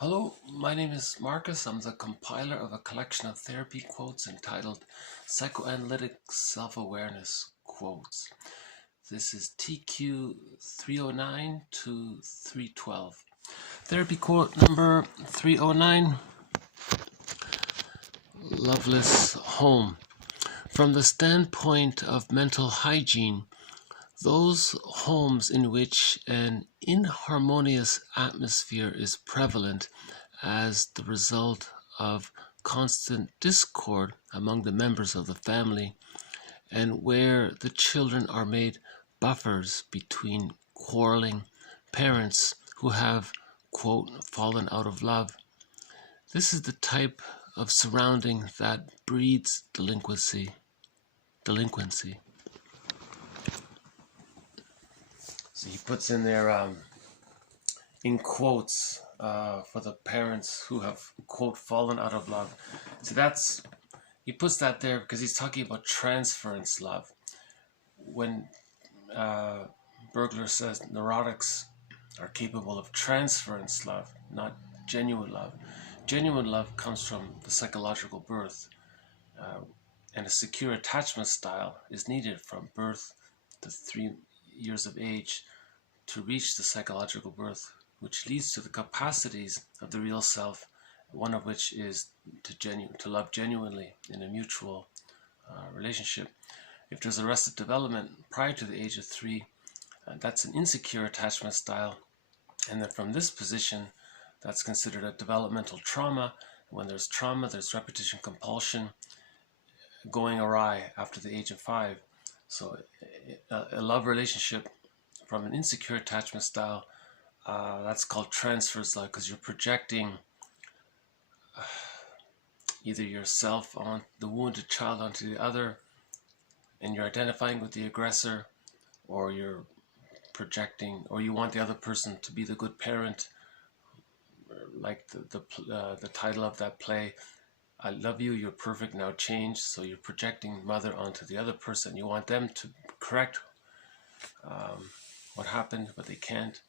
Hello, my name is Marcus. I'm the compiler of a collection of therapy quotes entitled Psychoanalytic Self-Awareness Quotes. This is TQ 309 to 312. Therapy quote number 309, Loveless Home. From the standpoint of mental hygiene, those homes in which an inharmonious atmosphere is prevalent as the result of constant discord among the members of the family, and where the children are made buffers between quarreling parents who have, quote, fallen out of love. This is the type of surrounding that breeds delinquency. So he puts in there, in quotes, for the parents who have, quote, fallen out of love. So he puts that there because he's talking about transference love. When Bergler says neurotics are capable of transference love, not genuine love. Genuine love comes from the psychological birth, and a secure attachment style is needed from birth to 3 years of age to reach the psychological birth, which leads to the capacities of the real self, one of which is to love genuinely in a mutual relationship. If there's arrested development prior to the age of 3, that's an insecure attachment style, and then from this position, that's considered a developmental trauma. When there's trauma, there's repetition compulsion going awry after the age of 5. So a love relationship from an insecure attachment style, that's called transfers love, because you're projecting either yourself on the wounded child onto the other, and you're identifying with the aggressor, or you're projecting, or you want the other person to be the good parent, like the title of that play, I love you, you're perfect, now change. So you're projecting mother onto the other person. You want them to correct what happened, but they can't.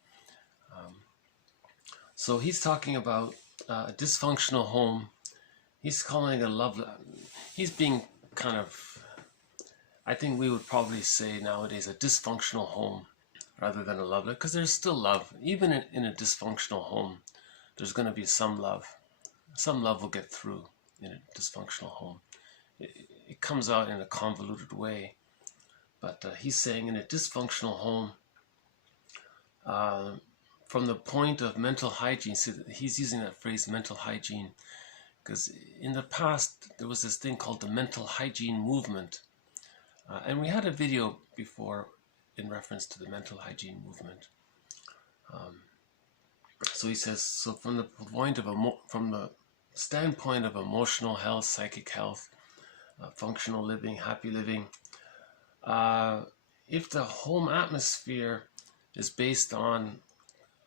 So he's talking about a dysfunctional home. He's calling it a love. He's being kind of, I think we would probably say nowadays, a dysfunctional home rather than a love, because there's still love. Even in a dysfunctional home, there's going to be some love. Some love will get through in a dysfunctional home. It comes out in a convoluted way. But he's saying in a dysfunctional home, from the point of mental hygiene, so he's using that phrase mental hygiene, because in the past there was this thing called the mental hygiene movement. And we had a video before in reference to the mental hygiene movement. So he says, so from the standpoint of emotional health, psychic health, functional living, happy living, if the home atmosphere is based on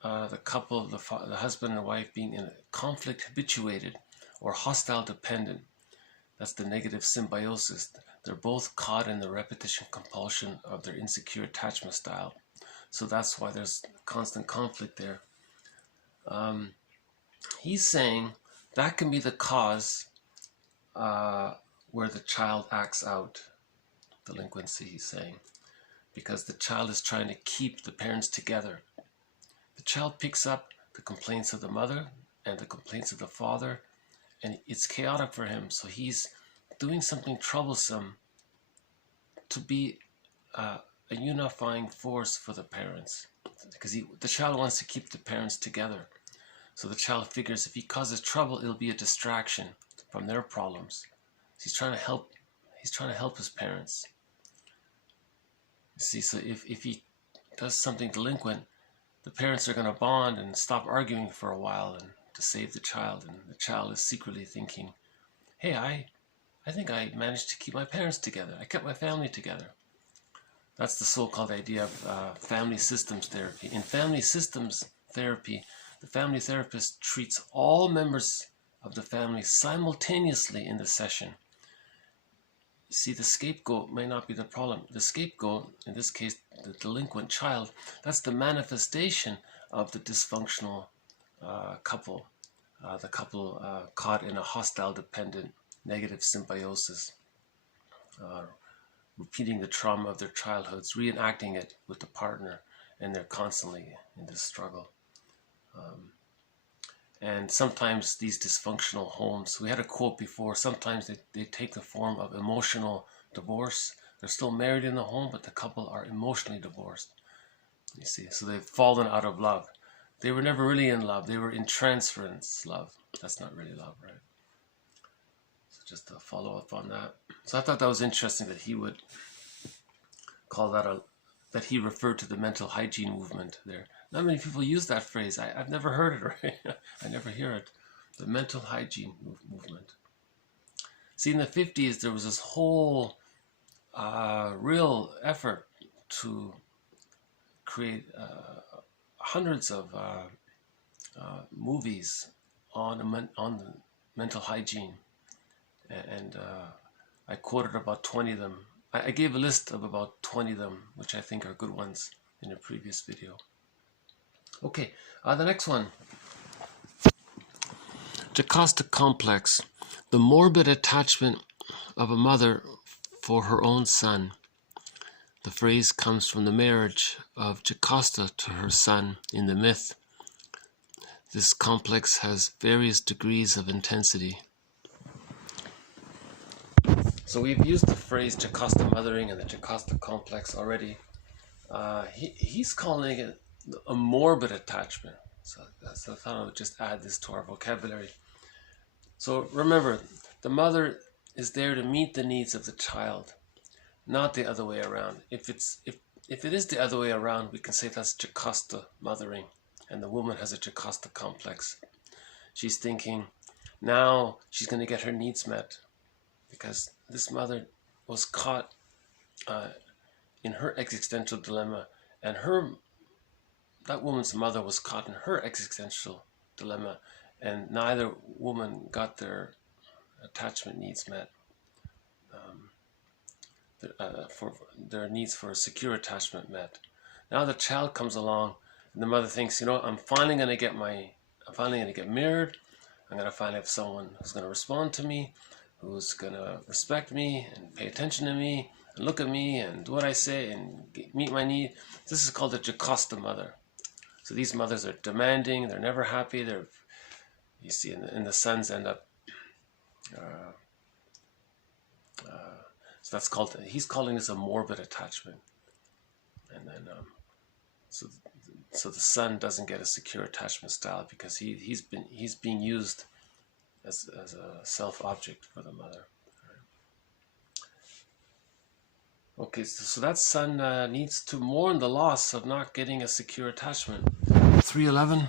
the couple, the husband and wife being in a conflict habituated or hostile dependent, that's the negative symbiosis. They're both caught in the repetition compulsion of their insecure attachment style. So that's why there's constant conflict there. He's saying that can be the cause where the child acts out delinquency, he's saying, because the child is trying to keep the parents together. The child picks up the complaints of the mother and the complaints of the father, and it's chaotic for him. So he's doing something troublesome to be a unifying force for the parents, because the child wants to keep the parents together. So the child figures if he causes trouble, it'll be a distraction from their problems. He's trying to help. He's trying to help his parents. You see, so if he does something delinquent, the parents are going to bond and stop arguing for a while and to save the child. And the child is secretly thinking, hey, I think I managed to keep my parents together. I kept my family together. That's the so-called idea of family systems therapy. In family systems therapy, the family therapist treats all members of the family simultaneously in the session. You see, the scapegoat may not be the problem. The scapegoat, in this case, the delinquent child, that's the manifestation of the dysfunctional couple. the couple caught in a hostile dependent negative symbiosis, repeating the trauma of their childhoods, reenacting it with the partner, and they're constantly in this struggle. And sometimes these dysfunctional homes, we had a quote before, sometimes they take the form of emotional divorce. They're still married in the home, but the couple are emotionally divorced. You see, so they've fallen out of love. They were never really in love. They were in transference love. That's not really love, right? So just to follow up on that. So I thought that was interesting that he would call that that he referred to the mental hygiene movement there. Not many people use that phrase. I've never heard it, right? I never hear it. The mental hygiene movement. See, in the 50s, there was this whole real effort to create hundreds of movies on the mental hygiene, and I quoted about 20 of them. I gave a list of about 20 of them, which I think are good ones in a previous video. Okay, the next one. Jocasta complex, the morbid attachment of a mother for her own son. The phrase comes from the marriage of Jocasta to her son in the myth. This complex has various degrees of intensity. So we've used the phrase Jocasta mothering and the Jocasta complex already. He's calling it a morbid attachment. So I thought I would just add this to our vocabulary. So remember, the mother is there to meet the needs of the child, not the other way around. If it is the other way around, we can say that's Jocasta mothering, and the woman has a Jocasta complex. She's thinking now she's going to get her needs met because this mother was caught in her existential dilemma, and that woman's mother was caught in her existential dilemma, and neither woman got their attachment needs met. For their needs for a secure attachment met. Now the child comes along, and the mother thinks, you know, I'm finally going to get married. I'm going to finally have someone who's going to respond to me, who's going to respect me and pay attention to me and look at me and do what I say and meet my need. This is called a Jocasta mother. So these mothers are demanding. They're never happy. You see, and the sons end up. So that's called. He's calling this a morbid attachment, and then so the son doesn't get a secure attachment style because he's being used as a self object for the mother. Okay, so that son needs to mourn the loss of not getting a secure attachment. 311.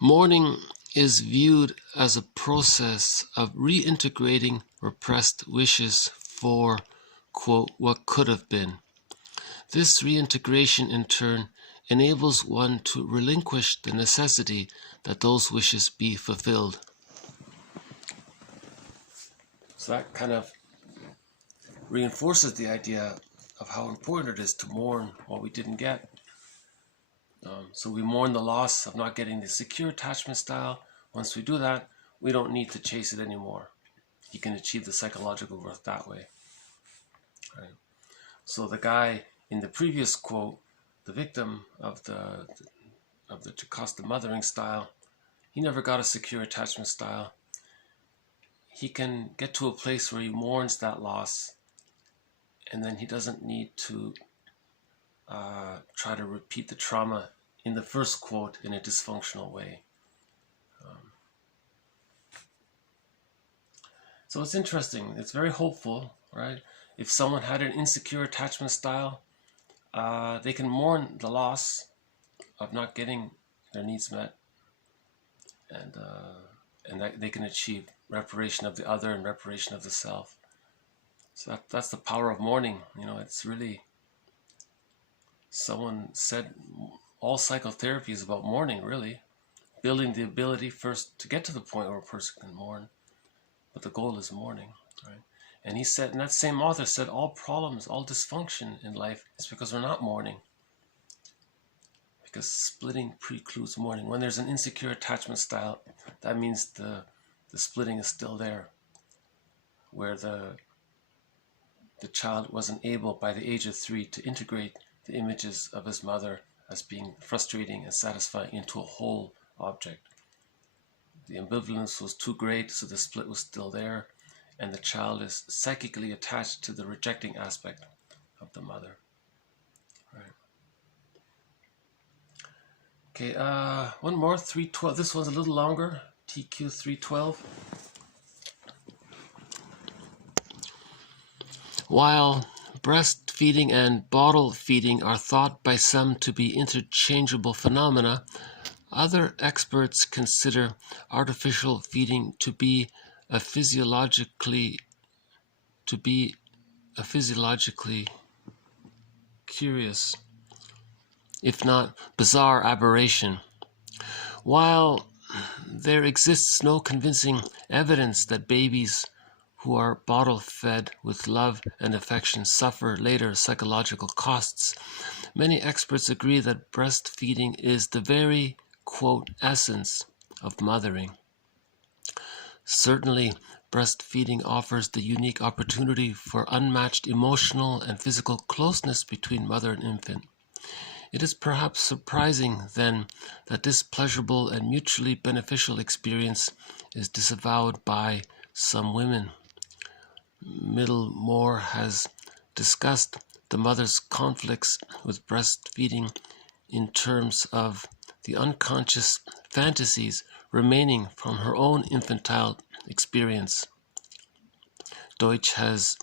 Mourning is viewed as a process of reintegrating repressed wishes for, quote, what could have been. This reintegration, in turn, enables one to relinquish the necessity that those wishes be fulfilled. So that kind of reinforces the idea of how important it is to mourn what we didn't get. So we mourn the loss of not getting the secure attachment style. Once we do that, we don't need to chase it anymore. You can achieve the psychological growth that way. Right? So the guy in the previous quote, the victim of the Jocasta mothering style, he never got a secure attachment style. He can get to a place where he mourns that loss, and then he doesn't need to try to repeat the trauma in the first quote in a dysfunctional way. So it's interesting. It's very hopeful, right? If someone had an insecure attachment style, they can mourn the loss of not getting their needs met, and that they can achieve reparation of the other and reparation of the self. So that's the power of mourning. You know, it's really, someone said all psychotherapy is about mourning, really. Building the ability first to get to the point where a person can mourn. But the goal is mourning, right? And he said, and that same author said, all problems, all dysfunction in life is because we're not mourning. because splitting precludes mourning. When there's an insecure attachment style, that means the splitting is still there, where the child wasn't able by the age of 3 to integrate the images of his mother as being frustrating and satisfying into a whole object. The ambivalence was too great, so the split was still there, and the child is psychically attached to the rejecting aspect of the mother. Right. Okay, one more, 312. This one's a little longer, TQ 312. While breastfeeding and bottle feeding are thought by some to be interchangeable phenomena, other experts consider artificial feeding to be a physiologically curious, if not bizarre, aberration. While there exists no convincing evidence that babies who are bottle-fed with love and affection suffer later psychological costs, many experts agree that breastfeeding is the very, quote, essence of mothering. Certainly, breastfeeding offers the unique opportunity for unmatched emotional and physical closeness between mother and infant. It is perhaps surprising, then, that this pleasurable and mutually beneficial experience is disavowed by some women. Middlemore has discussed the mother's conflicts with breastfeeding in terms of the unconscious fantasies remaining from her own infantile experience. Deutsch has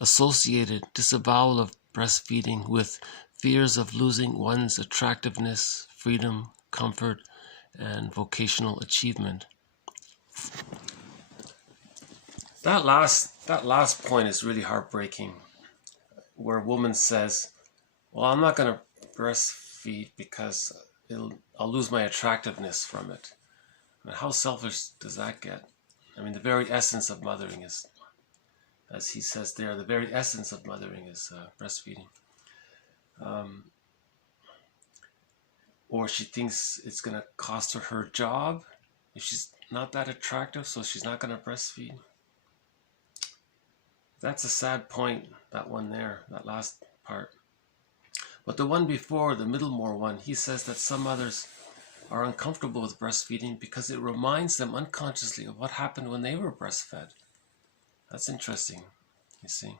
associated disavowal of breastfeeding with fears of losing one's attractiveness, freedom, comfort, and vocational achievement. That last point is really heartbreaking, where a woman says, well, I'm not going to breastfeed because I'll lose my attractiveness from it. I mean, how selfish does that get? I mean, the very essence of mothering is, as he says there, the very essence of mothering is breastfeeding. Or she thinks it's going to cost her job if she's not that attractive, so she's not going to breastfeed. That's a sad point, that one there, that last part. But the one before, the Middlemore one, he says that some mothers are uncomfortable with breastfeeding because it reminds them unconsciously of what happened when they were breastfed. That's interesting, you see,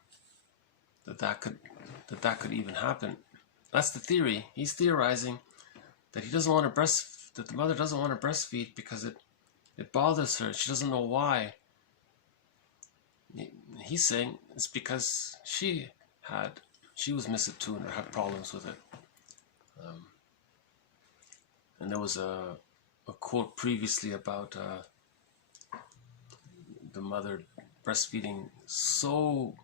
that could even happen. That's the theory. He's theorizing that he doesn't want to that the mother doesn't want to breastfeed because it bothers her. She doesn't know why. He's saying it's because she was misattuned or had problems with it. And there was a quote previously about the mother breastfeeding so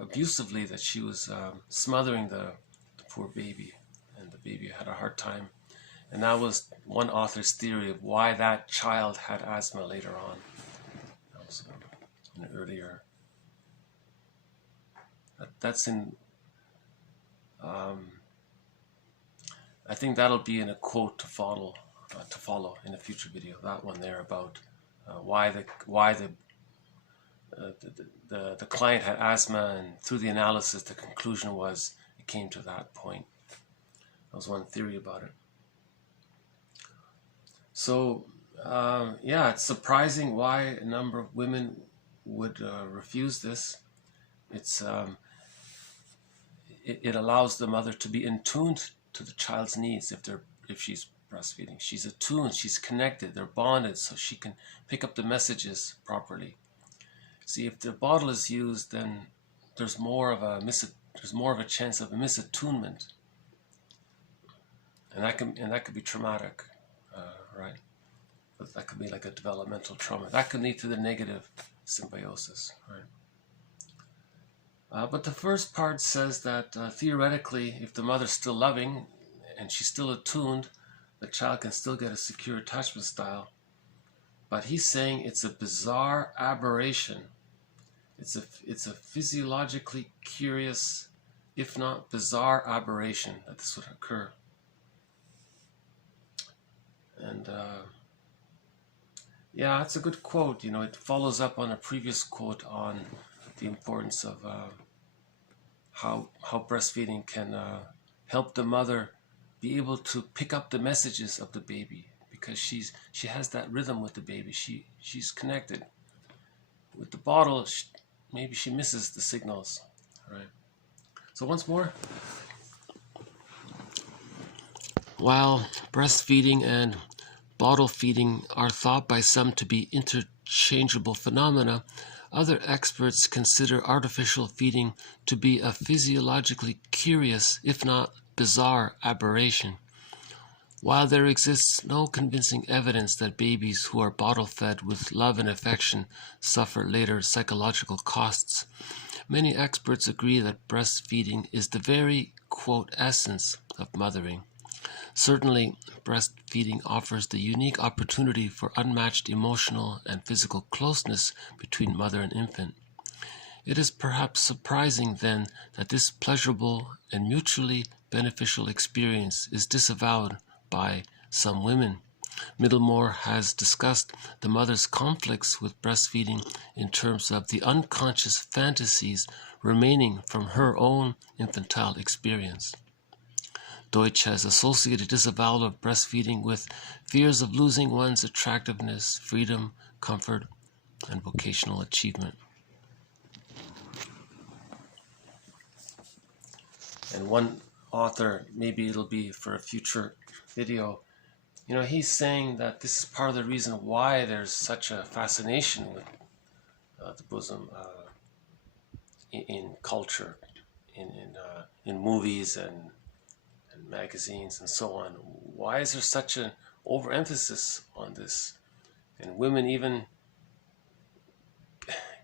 abusively that she was smothering the poor baby, and the baby had a hard time. And that was one author's theory of why that child had asthma later on. That was an earlier. That's in. I think that'll be in a quote to follow in a future video. That one there about why the client had asthma, and through the analysis, the conclusion was it came to that point. That was one theory about it. So, yeah, it's surprising why a number of women would refuse this. It allows the mother to be in tune to the child's needs if she's breastfeeding. She's attuned, she's connected, they're bonded, so she can pick up the messages properly. See, if the bottle is used, then there's more of a chance of a misattunement, and that could be traumatic, right? But that could be like a developmental trauma. That could lead to the negative symbiosis, right? But the first part says that theoretically, if the mother's still loving and she's still attuned, the child can still get a secure attachment style. But he's saying it's a bizarre aberration. It's a physiologically curious, if not bizarre aberration, that this would occur. And yeah, that's a good quote. It follows up on a previous quote on the importance of how breastfeeding can help the mother be able to pick up the messages of the baby, because she has that rhythm with the baby. She's connected. With the bottle, maybe she misses the signals, right? So once more, while breastfeeding and bottle feeding are thought by some to be interchangeable phenomena, other experts consider artificial feeding to be a physiologically curious, if not bizarre, aberration. While there exists no convincing evidence that babies who are bottle-fed with love and affection suffer later psychological costs, many experts agree that breastfeeding is the very, quote, essence of mothering. Certainly, breastfeeding offers the unique opportunity for unmatched emotional and physical closeness between mother and infant. It is perhaps surprising, then, that this pleasurable and mutually beneficial experience is disavowed by some women. Middlemore has discussed the mother's conflicts with breastfeeding in terms of the unconscious fantasies remaining from her own infantile experience. Deutsch has associated disavowal of breastfeeding with fears of losing one's attractiveness, freedom, comfort, and vocational achievement. And one author, maybe it'll be for a future video, he's saying that this is part of the reason why there's such a fascination with the bosom in culture, in movies and magazines and so on. Why is there such an overemphasis on this? And women even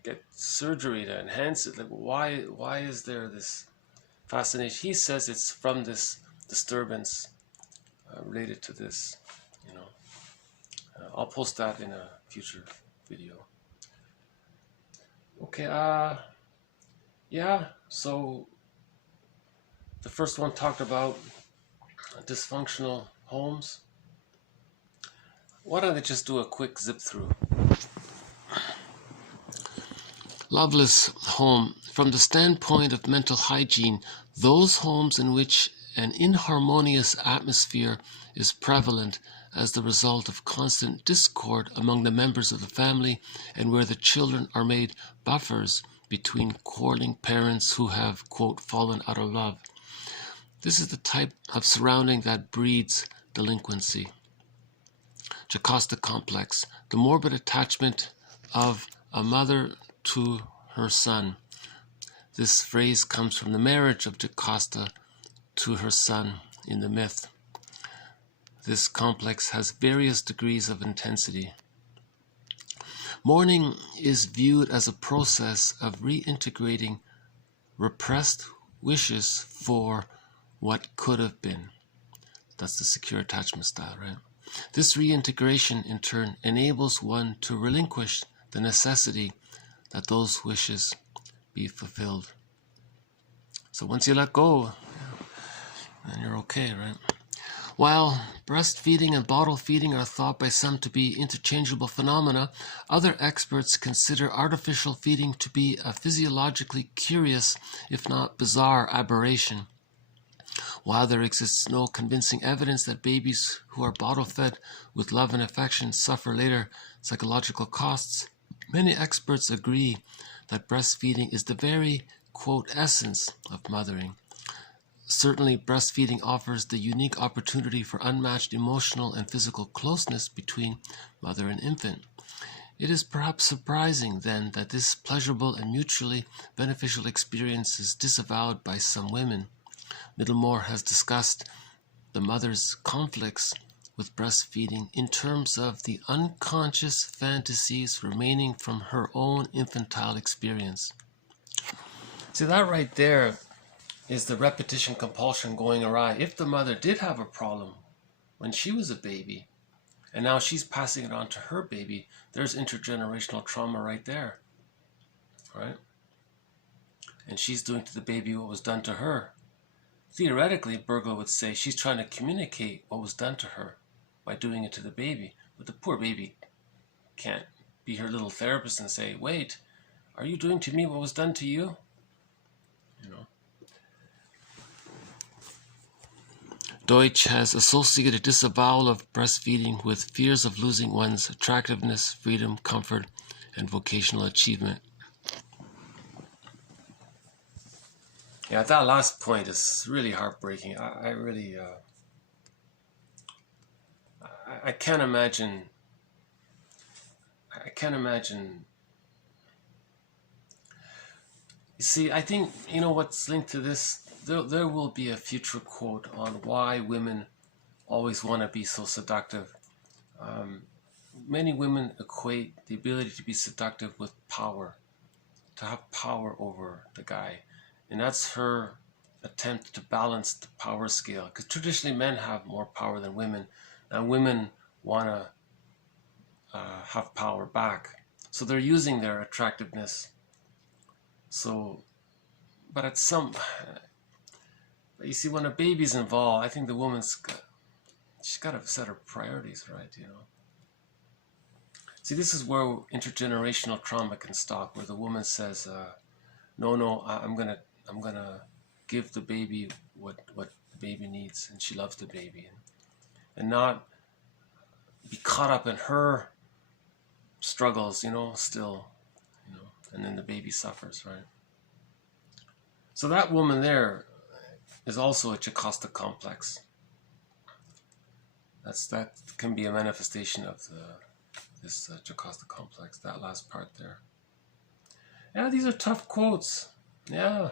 get surgery to enhance it. Like, why is there this fascination? He says it's from this disturbance related to this. I'll post that in a future video. Okay, yeah, so the first one talked about dysfunctional homes. Why don't I just do a quick zip through? Loveless home. From the standpoint of mental hygiene, those homes in which an inharmonious atmosphere is prevalent as the result of constant discord among the members of the family, and where the children are made buffers between quarreling parents who have, quote, fallen out of love. This is the type of surrounding that breeds delinquency. Jocasta complex, the morbid attachment of a mother to her son. This phrase comes from the marriage of Jocasta to her son in the myth. This complex has various degrees of intensity. Mourning is viewed as a process of reintegrating repressed wishes for what could have been. That's the secure attachment style, right? This reintegration, in turn, enables one to relinquish the necessity that those wishes be fulfilled. So once you let go, then you're okay, right? While breastfeeding and bottle feeding are thought by some to be interchangeable phenomena, other experts consider artificial feeding to be a physiologically curious, if not bizarre, aberration. While there exists no convincing evidence that babies who are bottle-fed with love and affection suffer later psychological costs, many experts agree that breastfeeding is the very, quote, essence of mothering. Certainly, breastfeeding offers the unique opportunity for unmatched emotional and physical closeness between mother and infant. It is perhaps surprising, then, that this pleasurable and mutually beneficial experience is disavowed by some women. Middlemore has discussed the mother's conflicts with breastfeeding in terms of the unconscious fantasies remaining from her own infantile experience. See, that right there is the repetition compulsion going awry. If the mother did have a problem when she was a baby, and now she's passing it on to her baby, there's intergenerational trauma right there, right? and she's doing to the baby what was done to her. Theoretically, Burglar would say she's trying to communicate what was done to her by doing it to the baby, but the poor baby can't be her little therapist and say, wait, are you doing to me what was done to you? You know. Deutsch has associated disavowal of breastfeeding with fears of losing one's attractiveness, freedom, comfort, and vocational achievement. Yeah, that last point is really heartbreaking. I really, I can't imagine. I can't imagine. You see, I think, you know what's linked to this? There will be a future quote on why women always want to be so seductive. Many women equate the ability to be seductive with power, to have power over the guy. And that's her attempt to balance the power scale. Because traditionally men have more power than women, and women want to have power back. So they're using their attractiveness. So, but at some, you see, when a baby's involved, I think the woman's she's got to set her priorities right, you know. See, this is where intergenerational trauma can stop, where the woman says, no, I'm gonna give the baby what the baby needs, and she loves the baby, and not be caught up in her struggles, you know, still, you know, and then the baby suffers, right? So that woman there is also a Jocasta complex. That can be a manifestation of this Jocasta complex, that last part there. Yeah, these are tough quotes. Yeah.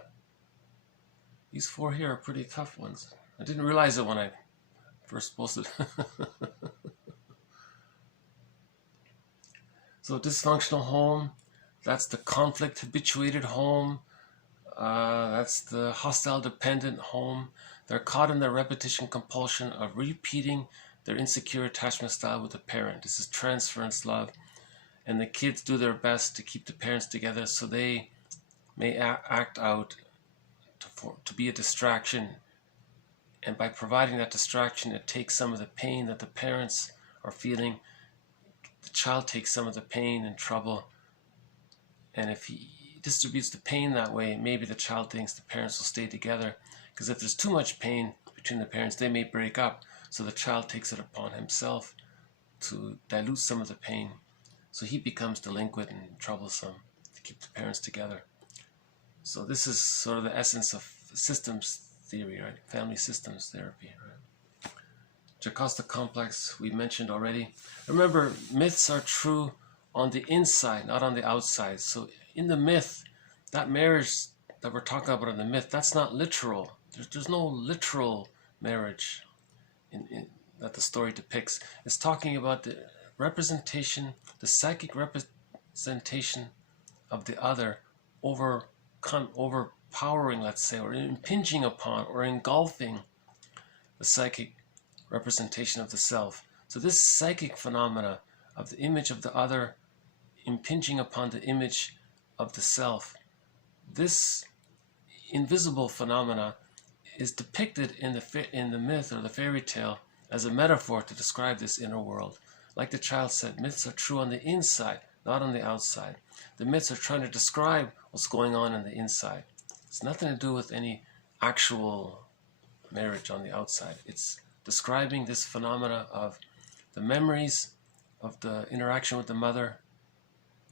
These 4 here are pretty tough ones. I didn't realize it when I first posted. So dysfunctional home, that's the conflict habituated home. That's the hostile dependent home. They're caught in the repetition compulsion of repeating their insecure attachment style with the parent. This is transference love. And the kids do their best to keep the parents together so they may act out to be a distraction. And by providing that distraction, it takes some of the pain that the parents are feeling. The child takes some of the pain and trouble. And if he distributes the pain that way, maybe the child thinks the parents will stay together. Because if there's too much pain between the parents, they may break up. So the child takes it upon himself to dilute some of the pain. So he becomes delinquent and troublesome to keep the parents together. So this is sort of the essence of systems theory, right? Family systems therapy, right? Jocasta complex, we mentioned already. Remember, myths are true on the inside, not on the outside. So in the myth, that marriage that we're talking about in the myth, that's not literal. There's no literal marriage that the story depicts. It's talking about the representation, the psychic representation of the other overpowering, let's say, or impinging upon or engulfing the psychic representation of the self. So this psychic phenomena of the image of the other impinging upon the image of the self, this invisible phenomena is depicted in the myth or the fairy tale as a metaphor to describe this inner world. Like the child said, myths are true on the inside, not on the outside. The myths are trying to describe what's going on in the inside. It's nothing to do with any actual marriage on the outside. It's describing this phenomena of the memories of the interaction with the mother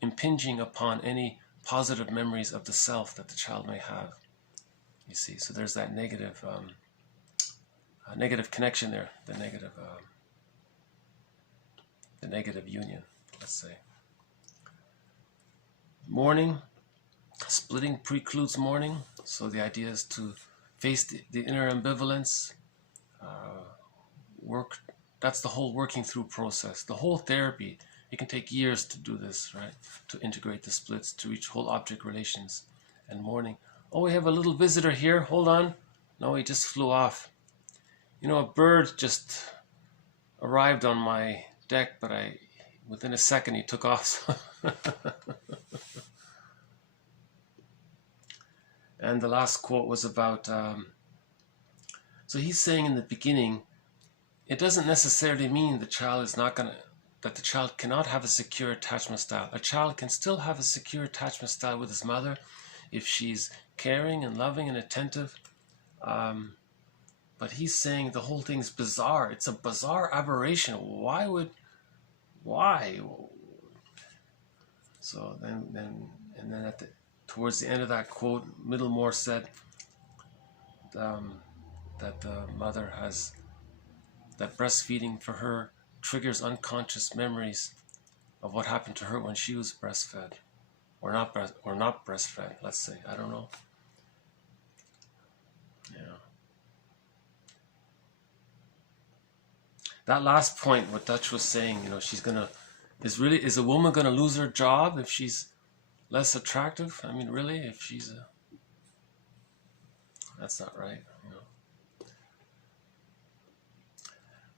impinging upon any positive memories of the self that the child may have. You see, so there's that negative connection there, the negative union, let's say. Mourning, splitting precludes mourning. So the idea is to face the inner ambivalence, that's the whole working through process. The whole therapy, it can take years to do this, right? To integrate the splits, to reach whole object relations and mourning. Oh, we have a little visitor here. Hold on. No, he just flew off. You know, a bird just arrived on my deck, but within a second he took off. And the last quote was about, so he's saying in the beginning, it doesn't necessarily mean the child is not going to, that the child cannot have a secure attachment style. A child can still have a secure attachment style with his mother if she's caring and loving and attentive. But he's saying the whole thing's bizarre. It's a bizarre aberration. Why? So then towards the end of that quote, Middlemore said that the mother has, that breastfeeding for her triggers unconscious memories of what happened to her when she was breastfed, or not breastfed. Let's say, I don't know. Yeah. That last point, what Dutch was saying, you know, she's gonna, is a woman gonna lose her job if she's less attractive? I mean, really, if she's a, that's not right, you know.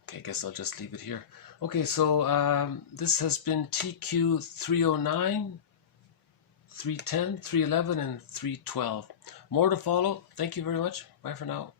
Okay, I guess I'll just leave it here. Okay, so this has been TQ 309, 310, 311, and 312. More to follow. Thank you very much. Bye for now.